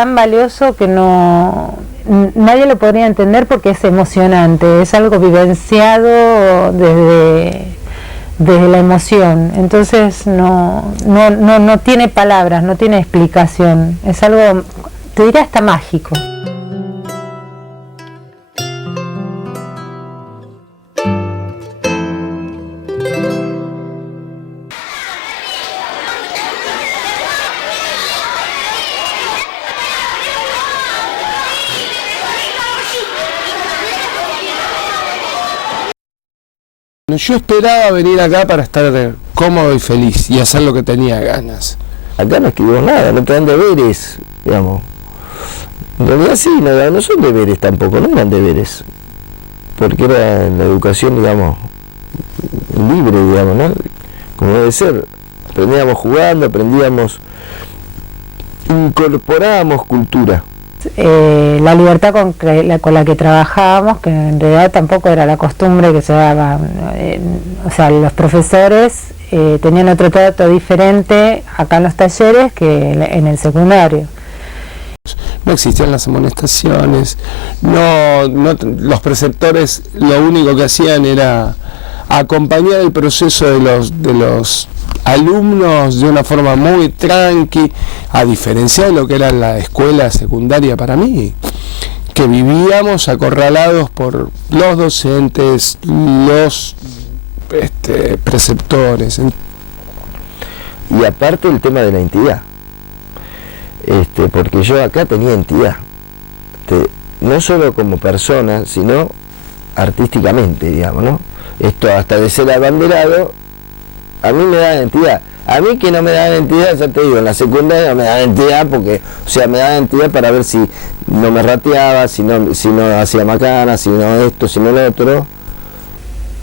tan valioso que nadie lo podría entender porque es emocionante, es algo vivenciado desde la emoción, entonces no tiene palabras, no tiene explicación, es algo, te diría hasta mágico. Yo esperaba venir acá para estar cómodo y feliz y hacer lo que tenía ganas. Acá no escribimos nada, no te dan deberes, digamos. En realidad sí, no son deberes tampoco, no eran deberes. Porque era la educación, digamos, libre, digamos, ¿no? Como debe ser. Aprendíamos jugando, incorporábamos cultura. La libertad con la que trabajábamos, que en realidad tampoco era la costumbre que se daba, o sea, los profesores tenían otro trato diferente acá en los talleres que en el secundario. No existían las amonestaciones, los preceptores lo único que hacían era acompañar el proceso de los alumnos de una forma muy tranqui, a diferencia de lo que era la escuela secundaria para mí, que vivíamos acorralados por los docentes, los preceptores. Y aparte el tema de la entidad, porque yo acá tenía entidad, no solo como persona, sino artísticamente, digamos, ¿no? Esto hasta de ser abanderado, a mí me da identidad. A mí que no me da identidad, ya te digo, en la secundaria me da identidad porque, o sea, me da identidad para ver si no me rateaba, si no hacía macana, si no esto, si no lo otro.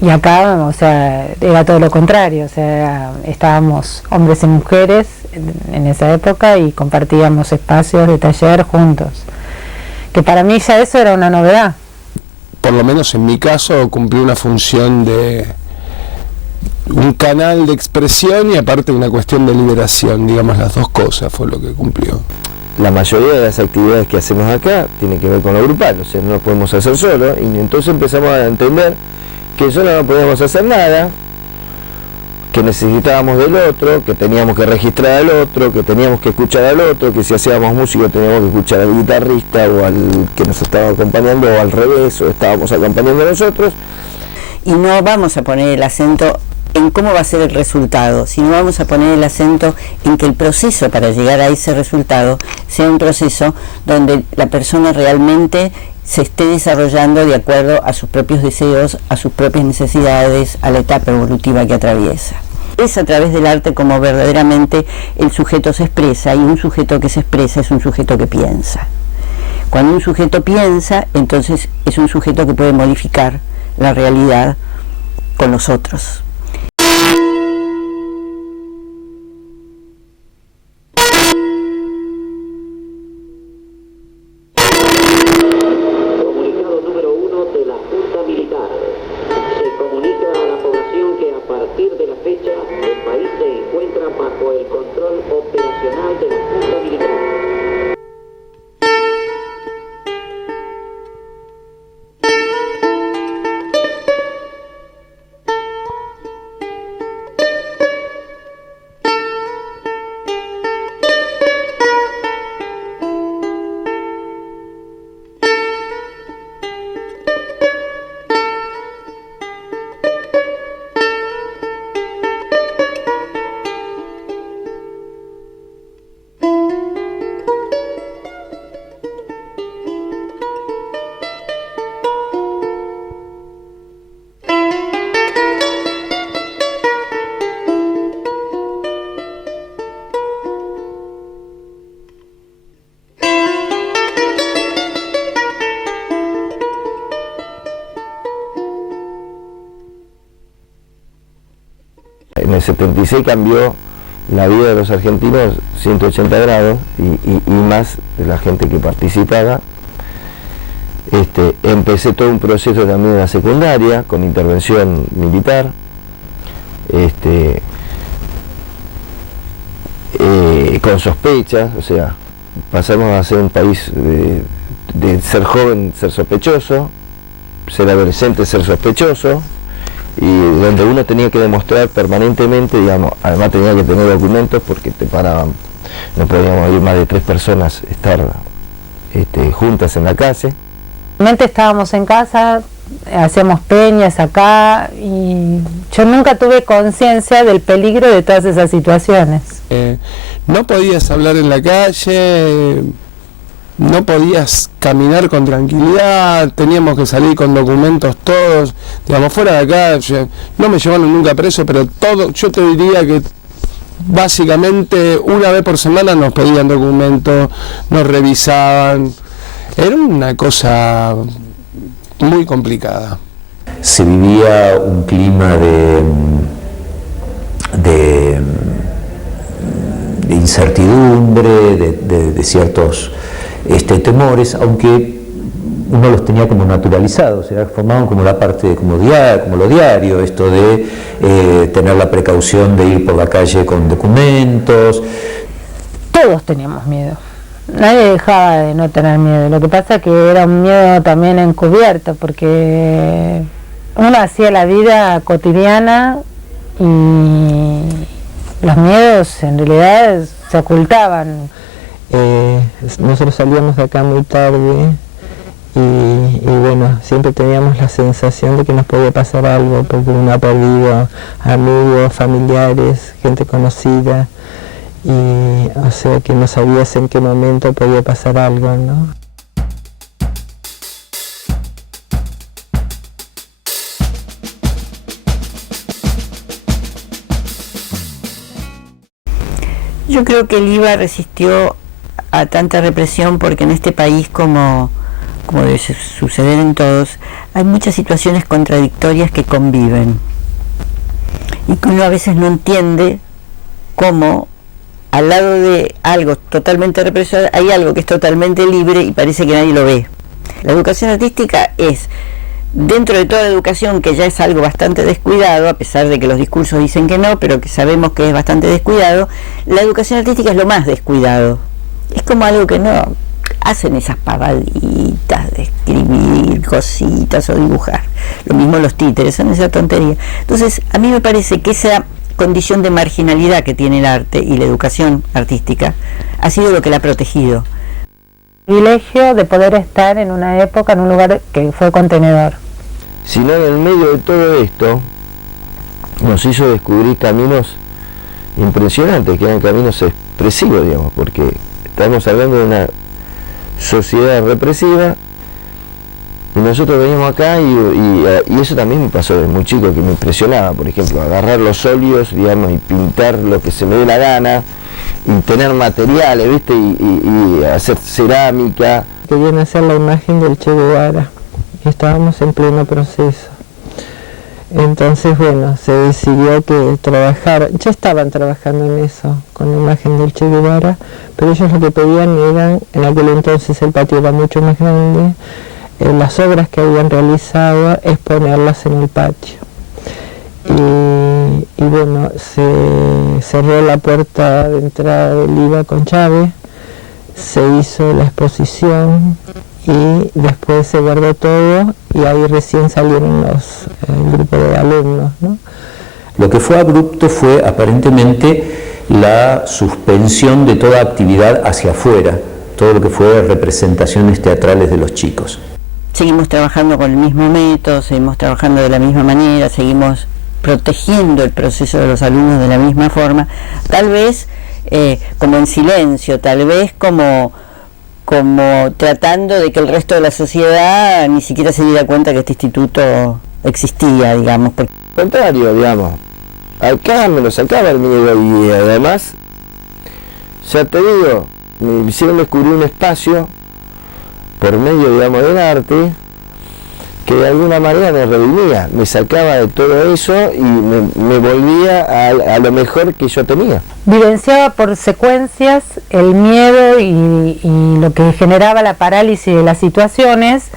Y acá, o sea, era todo lo contrario, o sea, estábamos hombres y mujeres en esa época y compartíamos espacios de taller juntos. Que para mí ya eso era una novedad. Por lo menos en mi caso cumplí una función de un canal de expresión y aparte una cuestión de liberación, digamos, las dos cosas fue lo que cumplió. La mayoría de las actividades que hacemos acá tienen que ver con lo grupal, o sea, no lo podemos hacer solo, y entonces empezamos a entender que solo no podíamos hacer nada, que necesitábamos del otro, que teníamos que registrar al otro, que teníamos que escuchar al otro, que si hacíamos música teníamos que escuchar al guitarrista o al que nos estaba acompañando, o al revés, o estábamos acompañando a nosotros. Y no vamos a poner el acento en cómo va a ser el resultado, sino vamos a poner el acento en que el proceso para llegar a ese resultado sea un proceso donde la persona realmente se esté desarrollando de acuerdo a sus propios deseos, a sus propias necesidades, a la etapa evolutiva que atraviesa. Es a través del arte como verdaderamente el sujeto se expresa, y un sujeto que se expresa es un sujeto que piensa. Cuando un sujeto piensa, entonces es un sujeto que puede modificar la realidad con los otros. En el 76 cambió la vida de los argentinos 180 grados y más de la gente que participaba. Empecé todo un proceso también en la secundaria con intervención militar, con sospechas, o sea, pasamos a ser un país de ser joven, ser sospechoso, ser adolescente, ser sospechoso, y donde uno tenía que demostrar permanentemente, digamos, además tenía que tener documentos porque te paraban, no podíamos ir más de 3 personas estar juntas en la calle. Realmente estábamos en casa, hacíamos peñas acá y yo nunca tuve conciencia del peligro de todas esas situaciones. No podías hablar en la calle, no podías caminar con tranquilidad, teníamos que salir con documentos todos, digamos, fuera de acá, no me llevaron nunca preso, pero todo, yo te diría que básicamente una vez por semana nos pedían documentos, nos revisaban, era una cosa muy complicada. Se vivía un clima de incertidumbre, de ciertos temores, aunque uno los tenía como naturalizados, formaban como la parte como lo diario, esto de tener la precaución de ir por la calle con documentos. Todos teníamos miedo, nadie dejaba de no tener miedo, lo que pasa es que era un miedo también encubierto, porque uno hacía la vida cotidiana y los miedos en realidad se ocultaban. Nosotros salíamos de acá muy tarde y bueno, siempre teníamos la sensación de que nos podía pasar algo, porque uno ha perdido amigos, familiares, gente conocida, y o sea que no sabías en qué momento podía pasar algo, ¿no? Yo creo que el IVA resistió a tanta represión porque en este país, como debe suceder en todos, hay muchas situaciones contradictorias que conviven y que uno a veces no entiende cómo al lado de algo totalmente represor hay algo que es totalmente libre y parece que nadie lo ve. La educación artística es, dentro de toda la educación, que ya es algo bastante descuidado, a pesar de que los discursos dicen que no, pero que sabemos que es bastante descuidado, la educación artística es lo más descuidado. Es como algo que no hacen esas pavaditas de escribir cositas o dibujar. Lo mismo los títeres, son esa tontería. Entonces, a mí me parece que esa condición de marginalidad que tiene el arte y la educación artística ha sido lo que la ha protegido. Privilegio de poder estar en una época, en un lugar que fue contenedor. Sino en el medio de todo esto nos hizo descubrir caminos impresionantes, que eran caminos expresivos, digamos, porque estamos hablando de una sociedad represiva y nosotros venimos acá y eso también me pasó desde muy chico, que me impresionaba, por ejemplo, agarrar los óleos, digamos, y pintar lo que se me dé la gana, y tener materiales, ¿viste? Y hacer cerámica. Querían hacer la imagen del Che Guevara, estábamos en pleno proceso. Entonces, bueno, se decidió que ya estaban trabajando en eso, con la imagen del Che Guevara, pero ellos lo que pedían eran, en aquel entonces el patio era mucho más grande, las obras que habían realizado, exponerlas en el patio. Y bueno, se cerró la puerta de entrada del IVA con llave, se hizo la exposición y después se guardó todo y ahí recién salieron el grupo de alumnos, ¿no? Lo que fue abrupto fue aparentemente la suspensión de toda actividad hacia afuera, todo lo que fue representaciones teatrales de los chicos. Seguimos trabajando con el mismo método, seguimos trabajando de la misma manera, seguimos protegiendo el proceso de los alumnos de la misma forma, tal vez como en silencio, tal vez como tratando de que el resto de la sociedad ni siquiera se diera cuenta que este instituto existía, digamos. Al contrario, digamos, acá me lo sacaba el miedo y además, ya te digo, me hicieron descubrir un espacio por medio, digamos, del arte que de alguna manera me redimía, me sacaba de todo eso y me volvía a lo mejor que yo tenía. Vivenciaba por secuencias el miedo y lo que generaba la parálisis de las situaciones,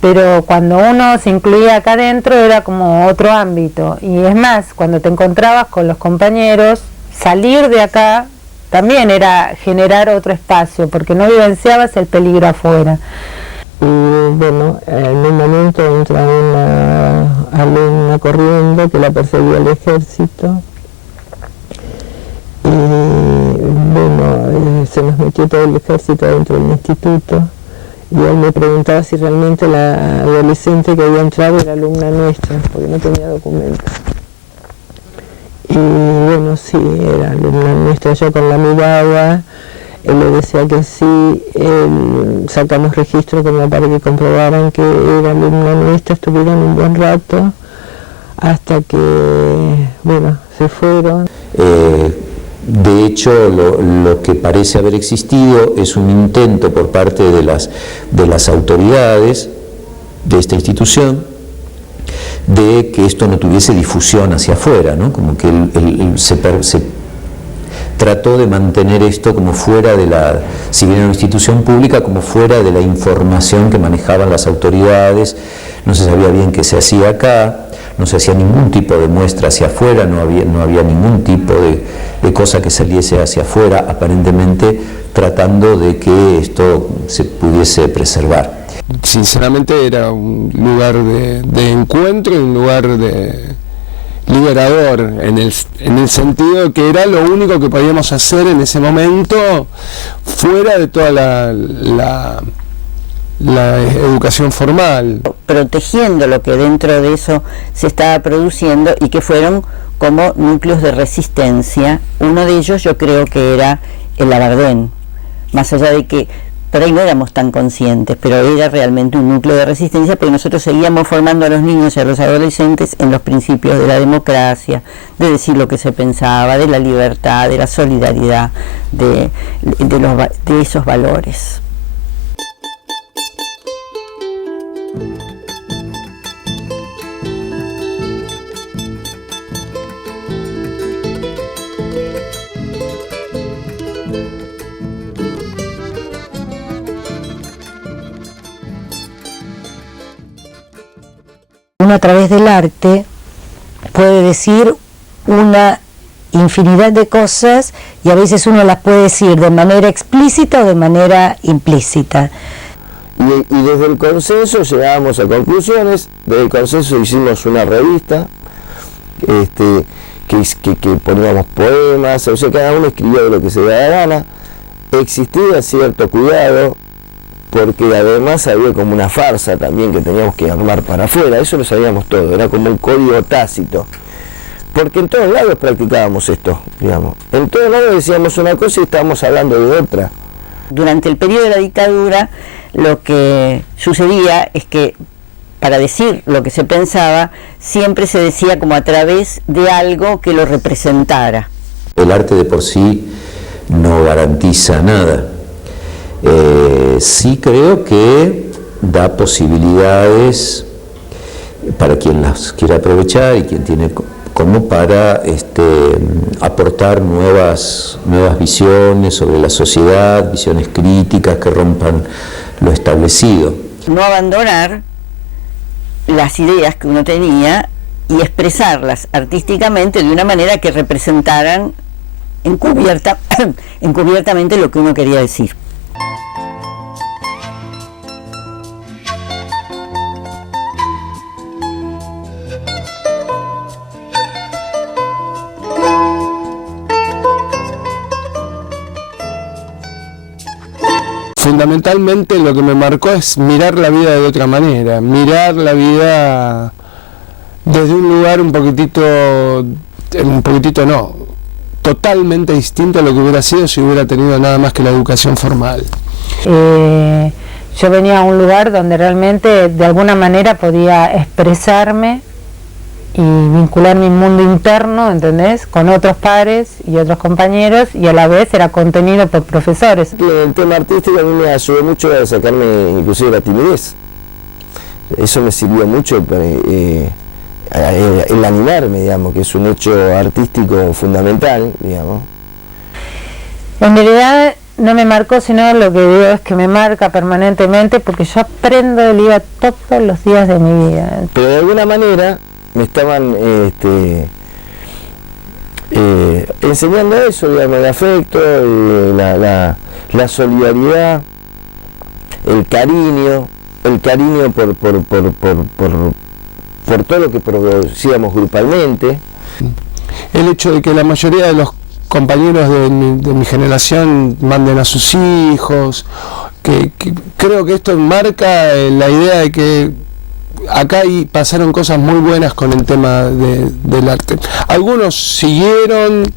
pero cuando uno se incluía acá adentro era como otro ámbito. Y es más, cuando te encontrabas con los compañeros, salir de acá también era generar otro espacio, porque no vivenciabas el peligro afuera. Y bueno, en un momento entra una alumna corriendo que la perseguía el ejército. Y bueno, se nos metió todo el ejército dentro del instituto. Y él me preguntaba si realmente la adolescente que había entrado era alumna nuestra, porque no tenía documentos. Y bueno, sí, era alumna nuestra. Yo con la mirada, él le decía que sí, sacamos registro como para que comprobaran que era alumna nuestra, estuvieron un buen rato, hasta que, bueno, se fueron. De hecho, lo que parece haber existido es un intento por parte de las autoridades de esta institución de que esto no tuviese difusión hacia afuera, ¿no? Como que se trató de mantener esto como fuera de si bien era una institución pública, como fuera de la información que manejaban las autoridades. No se sabía bien qué se hacía acá, no se hacía ningún tipo de muestra hacia afuera, no había ningún tipo de cosa que saliese hacia afuera, aparentemente tratando de que esto se pudiese preservar. Sinceramente era un lugar de encuentro y un lugar de liberador, en el sentido de que era lo único que podíamos hacer en ese momento fuera de toda la educación formal. Protegiendo lo que dentro de eso se estaba produciendo y que fueron como núcleos de resistencia. Uno de ellos yo creo que era el Labardén, más allá de que por ahí no éramos tan conscientes, pero era realmente un núcleo de resistencia, porque nosotros seguíamos formando a los niños y a los adolescentes en los principios de la democracia, de decir lo que se pensaba, de la libertad, de la solidaridad, de esos valores. Uno a través del arte puede decir una infinidad de cosas y a veces uno las puede decir de manera explícita o de manera implícita. Y desde el consenso llegábamos a conclusiones. Desde el consenso hicimos una revista que poníamos poemas, o sea, cada uno escribía de lo que se le daba gana. Existía cierto cuidado, porque además había como una farsa también que teníamos que armar para afuera. Eso lo sabíamos todo, era como un código tácito, porque en todos lados practicábamos esto, digamos. En todos lados decíamos una cosa y estábamos hablando de otra. Durante el periodo de la dictadura, lo que sucedía es que para decir lo que se pensaba, siempre se decía como a través de algo que lo representara. El arte de por sí no garantiza nada. Sí creo que da posibilidades para quien las quiera aprovechar y quien tiene como para aportar nuevas visiones sobre la sociedad, visiones críticas que rompan lo establecido. No abandonar las ideas que uno tenía y expresarlas artísticamente de una manera que representaran encubiertamente lo que uno quería decir. Fundamentalmente lo que me marcó es mirar la vida de otra manera, mirar la vida desde un lugar totalmente distinto a lo que hubiera sido si hubiera tenido nada más que la educación formal. Yo venía a un lugar donde realmente de alguna manera podía expresarme y vincular mi mundo interno, ¿entendés?, con otros pares y otros compañeros, y a la vez era contenido por profesores. El tema artístico a mí me ayudó mucho a sacarme inclusive la timidez. Eso me sirvió mucho el animarme, digamos, que es un hecho artístico fundamental, digamos. En realidad no me marcó, sino lo que digo es que me marca permanentemente, porque yo aprendo del IVA todos los días de mi vida. Pero de alguna manera me estaban enseñando eso, digamos, el afecto, la solidaridad, el cariño por todo lo que producíamos grupalmente. El hecho de que la mayoría de los compañeros de mi generación manden a sus hijos, que creo que esto marca la idea de que acá pasaron cosas muy buenas con el tema del arte. Algunos siguieron,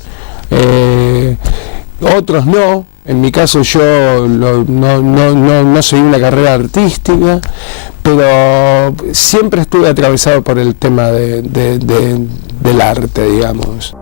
otros no. En mi caso yo no seguí una carrera artística, pero siempre estuve atravesado por el tema del arte, digamos.